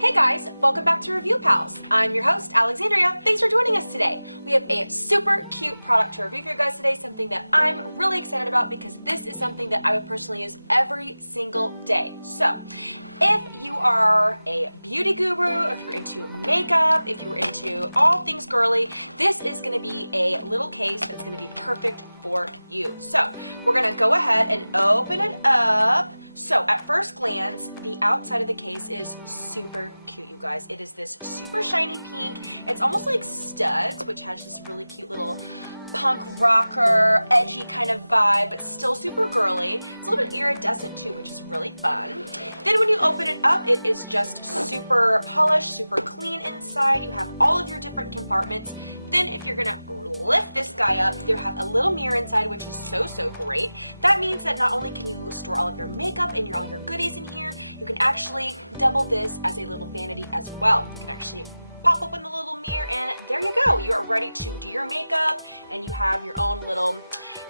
Hey guys, welcome back to Review Pals. I'm your host, Alexandria. Thanks for joining us today. We have a super cute product to review for you guys today, something that I'm really excited about because this is something that I would personally use every single day. So, if you are a beauty guru, if you're into makeup, if you're into all things girly, this is going to be a little case that's going to be perfect for you. So, we're going to go ahead and open it up. So at first glance, the outside of the case is super cute, you guys. It is this super shiny pink. It's almost like studs, which has this really cute little punk rocker, edgy kind of vibe, but still super girly. It's a little bit iridescent too, which is really fun. Then when you open it up, it is just super polished, super clean inside. You have all of your different compartments. Then if you're gonna lift this guy up, you have a little mirror inside, which is so great. That means that not only can you store all of your makeup and all your goodies in here, you can actually double this as a little vanity as well. You can actually pop open the little mirror and there you go. You are ready to do your makeup and you have your own little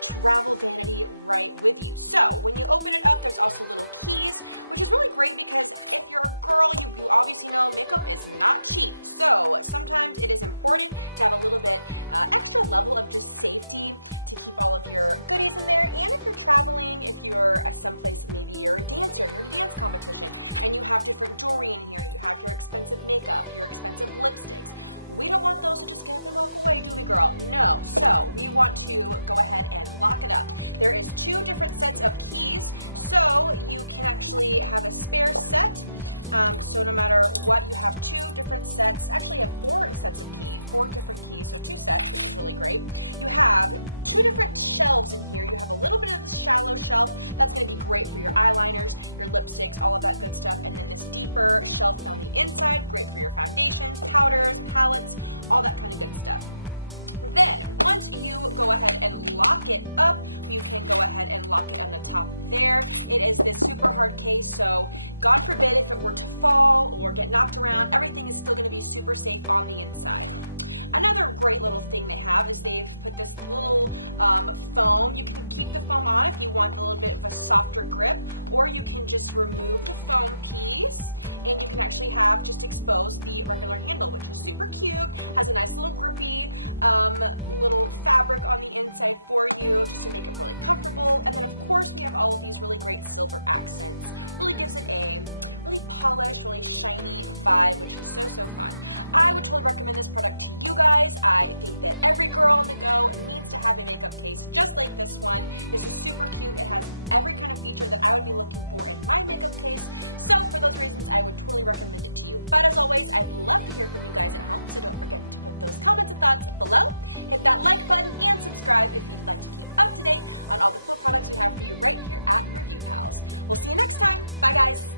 travel vanity right with you. So when you open it up, there's also little keys, which is really great because if you're a girl, you obviously know makeup is not cheap. So sometimes it is important to have a little bit extra level of just safety to keep all of your goodies in there. And if you're traveling, if you're someplace, maybe you're a dancer and you're at a dance competition and you have different jewelry in here, you have your expensive makeup, your expensive lipsticks. We don't want those to just get up and walk away, do we, girl? No. So we want to go ahead and lock it up. There is 2 different sets of keys, so you can actually have a spare set. So no matter what, you have 2 different sets. Actually, you have 4 sets of keys, 4 different keys, so 2 sets, which is really great. You have 2 different shelves in here. You have a little bit of the shallow shelf. That's going to be great for your eyeliners, your lipsticks, all of that good stuff. And then this deeper shelf on the inside, great for your foundations, powders, palettes, all that kind of good stuff. Then, once you go ahead and lock it up, you can go ahead and lock it on the top there. It is this super hard case, so God forbid if it were to fall or get knocked around, everything is still going to be super safe on the inside. Another great little thing they have is they've put this little foam. You can keep the foam on if you want a little bit of a softer grip, or you can just remove the foam piece and you can actually have just expose the regular handle, which is super cute. Has a nice little grippy little fabric on the inside for you just to make it really comfortable. And then of course we have all of these really great silver accents. Really gives it a really polished, really shiny vibe, which is so fun. I would totally recommend this product to you guys. I think that every girl on the go needs to have a makeup case just like this one. This is super cute. It has every kind of feature that I would be looking for in my makeup case. So for those reasons, I would totally recommend it to you. But as always, I'd love to hear from you guys at home, so don't forget to put those comments and thoughts below. Hit that like button and subscribe if you'd like to keep up to date on all the cool products we have for you right here at Review Pals. We'll see you next time. Bye guys.